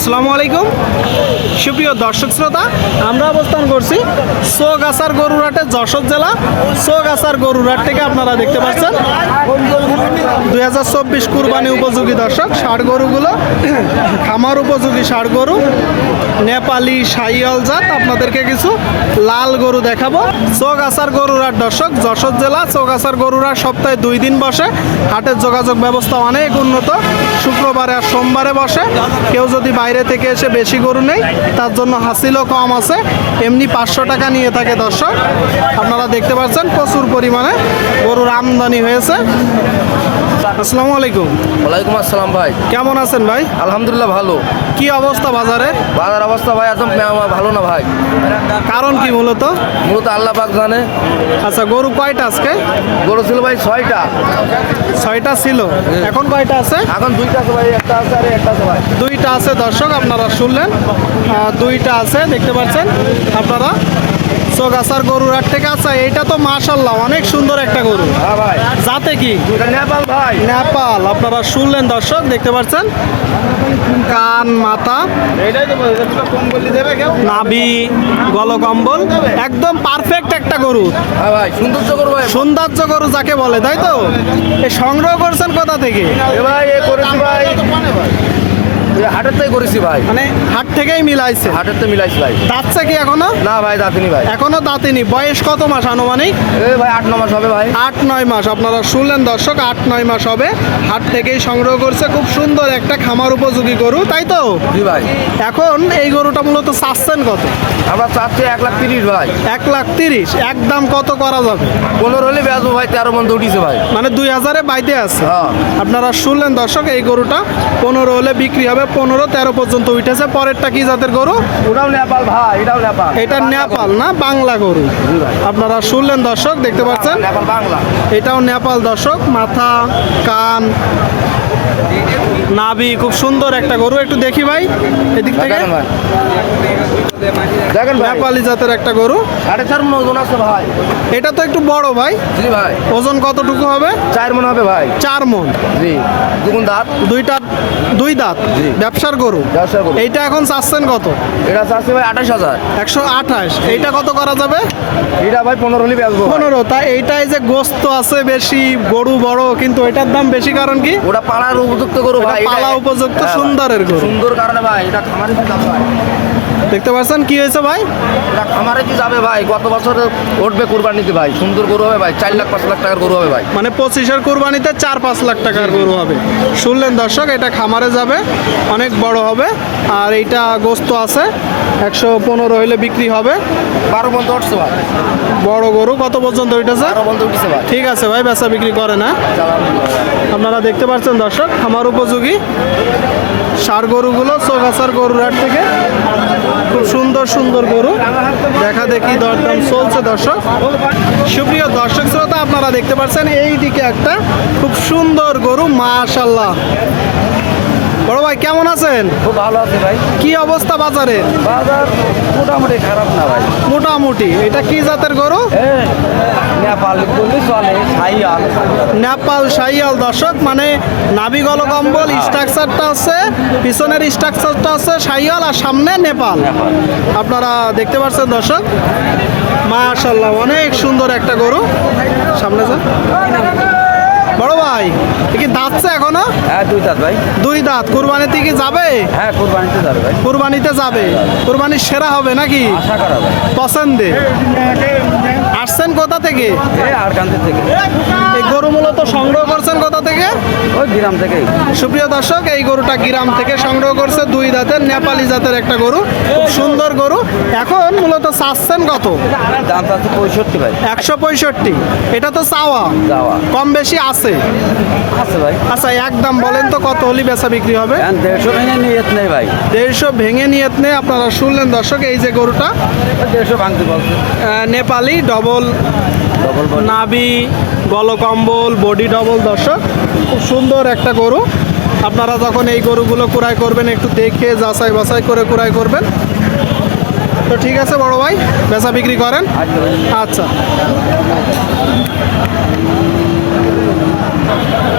আসসালামু আলাইকুম। সুপ্রিয় দর্শক শ্রোতা, আমরা অবস্থান করছি সোগাছার গরুরাটে যশোর জেলা, সোগাছার গরুরাট থেকে আপনারা দেখতে পাচ্ছেন। দুই হাজার চব্বিশ কুরবানি উপযোগী দর্শক ষাট গরুগুলো, খামার উপযোগী ষাট গরু। নেপালি সাইয়াল জাত, আপনাদেরকে কিছু লাল গরু দেখাবো। চৌগাছার গরুরার দর্শক, যশোর জেলা চৌগাছার গরুরার সপ্তাহে দুই দিন বসে। হাটের যোগাযোগ ব্যবস্থা অনেক উন্নত। শুক্রবারে আর সোমবারে বসে। কেউ যদি বাইরে থেকে এসে বেশি গরু নেই তার জন্য হাসিলও কম আছে। এমনি পাঁচশো টাকা নিয়ে থাকে দর্শক। আপনারা দেখতে পাচ্ছেন প্রচুর পরিমাণে গরুর আমদানি হয়েছে। আসসালামু আলাইকুম। ওয়ালাইকুম আসসালাম ভাই। কেমন আছেন ভাই? আলহামদুলিল্লাহ ভালো। কি অবস্থা বাজারে? বাজার অবস্থা ভাই একদম ভালো না ভাই। কারণ কি মূলত? মূলত আল্লাহ পাক জানে। আচ্ছা গরু কয়টা আজকে? গরু ছিল ভাই ছয়টা। ছয়টা ছিল। এখন কয়টা আছে? এখন দুইটা আছে ভাই একটা আছে আর একটা আছে ভাই। দুইটা আছে দর্শক আপনারা শুনলেন। দুইটা আছে দেখতে পাচ্ছেন আপনারা। চোগাছার গরুর হাট থেকে আচ্ছা এইটা তো মাশাল্লাহ অনেক সুন্দর একটা গরু। হ্যাঁ যাতে কি? নেপাল ভাই। নেপাল আপনারা শুনলেন দর্শক দেখতে পাচ্ছেন? কান মাথা। নাভি গলকম্বল একদম পারফেক্ট একটা গরু। হ্যাঁ সৌন্দর্য গরু যাকে বলে তাই তো? সংগ্রহ করছেন কোথা থেকে? ভাই। ভাই হাটের থেকে করেছি ভাই। মানে হাট থেকেই মিলাইছে। হাটের থেকে মিলাইছি ভাই। দাঁতছে কি এখনও? না ভাই দাঁতিনি ভাই। এখনও দাঁতেনি। বয়স কত মাস আনুমানিক? এ ভাই আট নম্বর হবে ভাই। আট নয় মাস। আপনারা শুনলেন দর্শক আট নয় মাস হবে। হাট থেকেই সংগ্রহ করছে। খুব সুন্দর একটা খামার উপযোগী গরু তাই তো? জি ভাই। এখন এই গরুটা মূলত চাচ্ছেন কত? আমরা চাচ্ছি এক লাখ তিরিশ ভাই। এক লাখ তিরিশ। একদম কত করা যাবে? পনেরো হলে বেচবো ভাই তেরো মন উঠিছে ভাই। মানে দুই হাজারে বাইতে আছে। হ্যাঁ। আপনারা শুনলেন দর্শক এই গরুটা পনেরো হলে বিক্রি হবে পনেরো তেরো পর্যন্ত উঠেছে। পরেরটা কি জাতের গরু? ওটাও নেপাল ভাই এটাও নেপাল। এটা নেপাল না বাংলা গরু? আপনারা শুনলেন দর্শক দেখতে পাচ্ছেন? নেপাল বাংলা। এটাও নেপাল দর্শক মাথা কান। নাভি খুব সুন্দর একটা গরু একটু দেখি ভাই এদিক থেকে। দেখেন নেপালি জাতের একটা গরু। সাড়ে চার মন ওজন আছে ভাই। এটা তো একটু বড় ভাই। জি ভাই। ওজন কতটুকু হবে? চার মন হবে ভাই। চার মন। জি। দুগুণ দাঁত। দুইটা দুই দাঁত। ব্যবসার গরু। ব্যবসা করুন এইটা এখন চাচ্ছেন কত? এটা চাচ্ছি ভাই আঠাশ হাজার। একশো আঠাশ। এইটা কত করা যাবে? এটা ভাই পনেরো হলে বেচবো পনেরো তা এইটাই যে গোস্ত আছে বেশি গরু বড় কিন্তু এটার দাম বেশি কারণ কি? ওটা পাড়ার উপযুক্ত গরু ভাই পালা উপযুক্ত হ্যাঁ সুন্দরের গরু। সুন্দর কারণে ভাই এটা খামারের দাম ভাই। দেখতে পাচ্ছেন কি হয়েছে ভাই? খামারে কি যাবে ভাই? গত বছর উঠবে কুরবানিতে ভাই। সুন্দর গরু হবে ভাই। চার লাখ পাঁচ লাখ টাকার গরু হবে ভাই। মানে পঁচিশের কোরবানিতে চার পাঁচ লাখ টাকার গরু হবে। শুনলেন দর্শক এটা খামারে যাবে অনেক বড় হবে আর এইটা গোস্ত আছে একশো পনেরো হইলে বিক্রি হবে। বারো বন্ধ উঠছে ভাই। বড় গরু কত পর্যন্ত উঠেছে? ঠিক আছে ভাই বেচা বিক্রি করে না। আপনারা দেখতে পাচ্ছেন দর্শক খামার উপযোগী। সার গরুগুলো চৌগাছার গরুর হাট থেকে। খুব সুন্দর সুন্দর গরু। দেখা দেখি দরদাম চলছে দর্শক। সুপ্রিয় দর্শক শ্রোতা, আপনারা দেখতে পাচ্ছেন এই দিকে একটা খুব সুন্দর গরু মাশাল্লাহ বড় ভাই কেমন আছেন? খুব ভালো আছে ভাই। কি অবস্থা বাজারে? বাজার মোটামুটি খারাপ না ভাই। মোটামুটি। এটা কি জাতের গরু? নেপাল চলে সাইয়াল। নেপাল শাহিয়াল দর্শক মানে নাভিগল কম্বল স্ট্রাকচারটা আছে পিছনের স্ট্রাকচারটা আছে শাহিয়াল আর সামনে নেপাল। আপনারা দেখতে পাচ্ছেন দর্শক মাশাল্লাহ অনেক সুন্দর একটা গরু। সামনে যান। বড় ভাই কি দাঁতছে এখনও? হ্যাঁ দুই দাঁত ভাই। দুই দাঁত। কুরবানিতে কি যাবে? হ্যাঁ কুরবানিতে যাবে ভাই। কুরবানিতে যাবে। কুরবানির সেরা হবে নাকি? আশা করা ভাই পছন্দে। আসছেন কোথা থেকে? এই আরকান্ত থেকে। মূলত সংগ্রহ করছেন কোথা থেকে? ওই গ্রাম থেকেই। সুপ্রিয় দর্শক এই গরুটা গ্রাম থেকে সংগ্রহ করছে দুই দাঁতের নেপালি জাতের একটা গরু খুব সুন্দর গরু। এখন মূলত চাচ্ছেন কত? দাম আছে পঁয়ষট্টি ভাই। একশো পঁয়ষট্টি। এটা তো চাওয়া। কম বেশি আছে? আছে ভাই। আচ্ছা একদম বলেন তো কত হলি বেচা বিক্রি হবে? দেড়শো ভেঙে নিয়ে নেই ভাই। দেড়শো ভেঙে নিয়ত নেই আপনারা শুনলেন দর্শক এই যে গরুটা। দেড়শো ভাঙতে বলছে। নেপালি ডবল নাভি গলকম্বল বডি ডবল দর্শক খুব সুন্দর একটা গরু। আপনারা যখন এই গরুগুলো ক্রয় করবেন একটু দেখে যাচাই বাছাই করে ক্রয় করবেন। তো ঠিক আছে বড় ভাই বেচা বিক্রি করেন? আচ্ছা।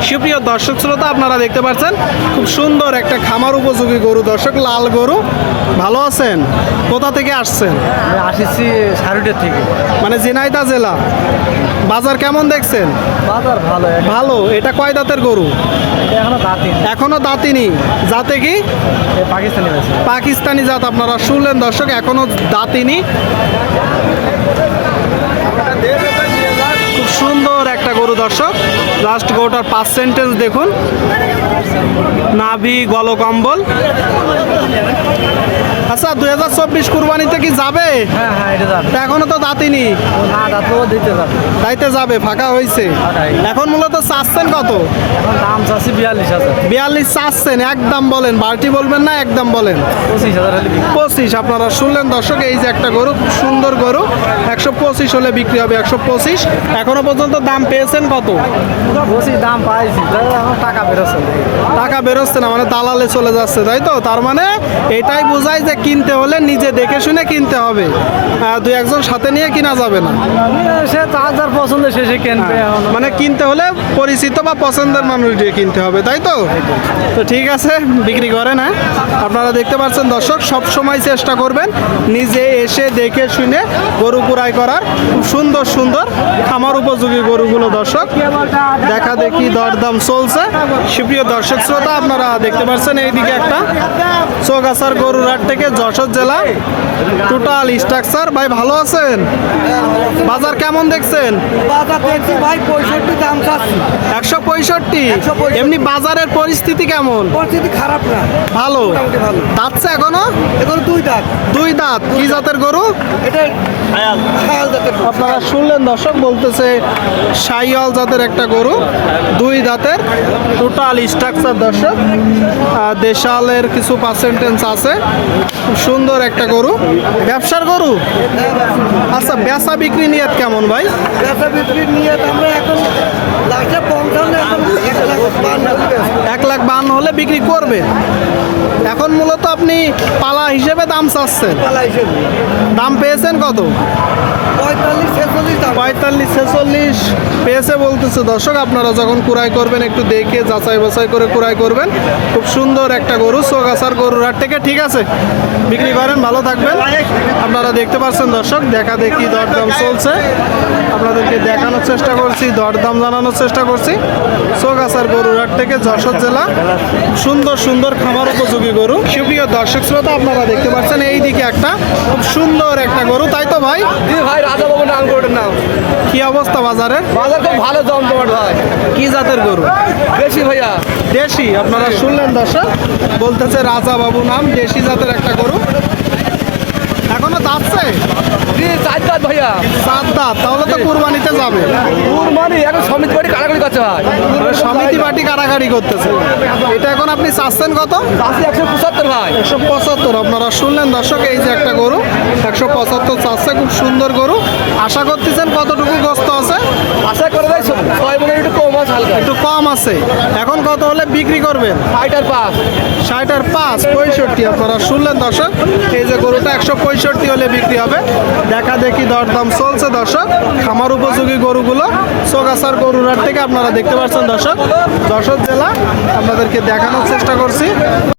সুপ্রিয় দর্শক শ্রোতা আপনারা দেখতে পাচ্ছেন খুব সুন্দর একটা খামার উপযোগী গরু। দর্শক লাল গরু। ভালো আছেন? কোথা থেকে আসছেন? আসিছি সারুটের থেকে। মানে জিনাইদা জেলা। বাজার কেমন দেখছেন? বাজার ভালো ভালো। এটা কয় দাঁতের গরু? এখনও দাঁতি এখনও দাঁতিনি যাতে কি? পাকিস্তানি পাকিস্তানি জাত আপনারা শুনলেন দর্শক এখনও দাঁতিনি সুন্দর একটা গরু দর্শক। লাস্ট গরুটার পার্সেন্টেজ দেখুন। নাভি গলকম্বল। আচ্ছা দুই হাজার চব্বিশ কুরবানিতে কি যাবে? হ্যাঁ হ্যাঁ এটা যাবে। এখনও তো দাঁতিনি ও না দাঁতও দিতে যাবে। ফাঁকা হয়েছে এখন মূলত চাচ্ছেন কত? এখন দাম চাচ্ছি বিয়াল্লিশ হাজার। বিয়াল্লিশ চাচ্ছেন একদম বলেন। বাড়তি বলবেন না একদম বলেন। পঁচিশ হাজার পঁচিশ আপনারা শুনলেন দর্শক এই যে একটা গরু সুন্দর গরু। একশো পঁচিশ হলে বিক্রি হবে একশো পঁচিশ। এখনও পর্যন্ত দাম পেয়েছেন কত? পঁচিশ দাম পাইছি টাকা বেরোচ্ছে। টাকা বেরোচ্ছে না মানে দালালে চলে যাচ্ছে তাই তো? তার মানে এটাই বোঝায় যে কিনতে হলে নিজে দেখে শুনে কিনতে হবে। দুই একজন সাথে নিয়ে কিনা যাবে না। সে তার যার পছন্দ সে কিনবে মানে কিনতে হলে পরিচিত বা পছন্দের মানুষ দিয়ে কিনতে হবে তাই তো? তো ঠিক আছে বিক্রি করেন হ্যাঁ। আপনারা দেখতে পাচ্ছেন দর্শক সব সময় চেষ্টা করবেন নিজে এসে দেখে শুনে গরু কুড়াই করার খুব সুন্দর সুন্দর খামার উপযোগী গরুগুলো দর্শক। দেখা দেখি দরদাম চলছে। সুপ্রিয় দর্শক শ্রোতা আপনারা দেখতে পাচ্ছেন এইদিকে একটা চৌগাছার গরুরহাট থেকে যশোর জেলা। টোটাল স্ট্রাকচার ভাই ভালো আছেন? বাজার কেমন দেখছেন? বাজার দেখছি ভাই পঁয়ষট্টি দাম চাচ্ছি। একশো পঁয়ষট্টি? এমনি বাজারের পরিস্থিতি কেমন? পরিস্থিতি খারাপ না। ভালো। দাঁতছে এখনও? এখন দুই দাঁত। দুই দাঁত। কি জাতের গরু? এটা আপনারা শুনলেন দর্শক বলতেছে সাইয়াল জাতের একটা গরু দুই দাঁতের। টোটাল স্ট্রাকচার দর্শক। আর দেশালের কিছু পার্সেন্টেন্স আছে। খুব সুন্দর একটা গরু। ব্যবসার গরু? আচ্ছা বেচা বিক্রি নিয়ে কেমন ভাই? ব্যবসা বিক্রি নিয়ে আমরা এখন লাখে এখন এক লাখ বান্ন হলে বিক্রি করবে। এখন মূলত আপনি পালা হিসেবে দাম চাচ্ছেন। পালা হিসেবে। দাম পেয়েছেন কত? পঁয়তাল্লিশ ছেচল্লিশ পঁয়তাল্লিশ ছেচল্লিশ পেয়েছে বলতেছে দর্শক আপনারা যখন কুড়াই করবেন একটু দেখে যাচাই বাছাই করে কুড়াই করবেন। খুব সুন্দর একটা গরু সোগাছার গরুর হাট থেকে ঠিক আছে? বিক্রি করেন, ভালো থাকবেন। আপনারা দেখতে পাচ্ছেন দর্শক, দেখা দেখি দরদাম চলছে। আপনাদেরকে দেখানোর চেষ্টা করছি, দরদাম জানানোর চেষ্টা করছি। সোগাছার গরুর হাট থেকে যশোর জেলা, সুন্দর সুন্দর খামার উপযোগী গরু। সুপ্রিয় দর্শক শ্রোতা, আপনারা দেখতে পাচ্ছেন এই দিকে একটা খুব সুন্দর একটা গরু। তাই তো ভাই? ভাই বাবু নাম গরুটার নাম? কি অবস্থা বাজারের বাজার খুব ভালো জম তোমার ভাই। কি জাতের গরু? দেশি ভাইয়া। দেশি আপনারা শুনলেন দর্শক? বলতেছে রাজা বাবু নাম দেশি জাতের একটা গরু। এখনও জি চার দাঁত ভাইয়া। সাত দাঁত তাহলে তো কুরবানিতে যাবে। কুরবানি এখন সমিতি বাড়ি করছে ভাই মানে সমিতি পার্টি কাটাকাটি করতেছে। এটা এখন আপনি চাচ্ছেন কত? চাষি একশো পঁচাত্তর ভাই। একশো পঁচাত্তর আপনারা শুনলেন দর্শক এই যে একটা গরু একশো পঁচাত্তর চাচ্ছে খুব সুন্দর গরু। আশা করতেছেন কতটুকু গ্রস্ত আছে? আশা করে ভাই ছয় মনে একটু কম আছে হালকা। একটু কম আছে। এখন কত হলে বিক্রি করবেন? ষাট আর পাঁচ। ষাট আর পাঁচ পঁয়ষট্টি আপনারা শুনলেন দর্শক এই যে গরুটা একশো পঁয়ষট্টি হলে বিক্রি হবে। দেখা দেখি দরদাম চলছে দর্শক। খামার উপযোগী গরুগুলো চোখাচার গরুরার থেকে আপনারা দেখতে পাচ্ছেন দর্শক। যশোর জেলা, আপনাদেরকে দেখানোর চেষ্টা করছি।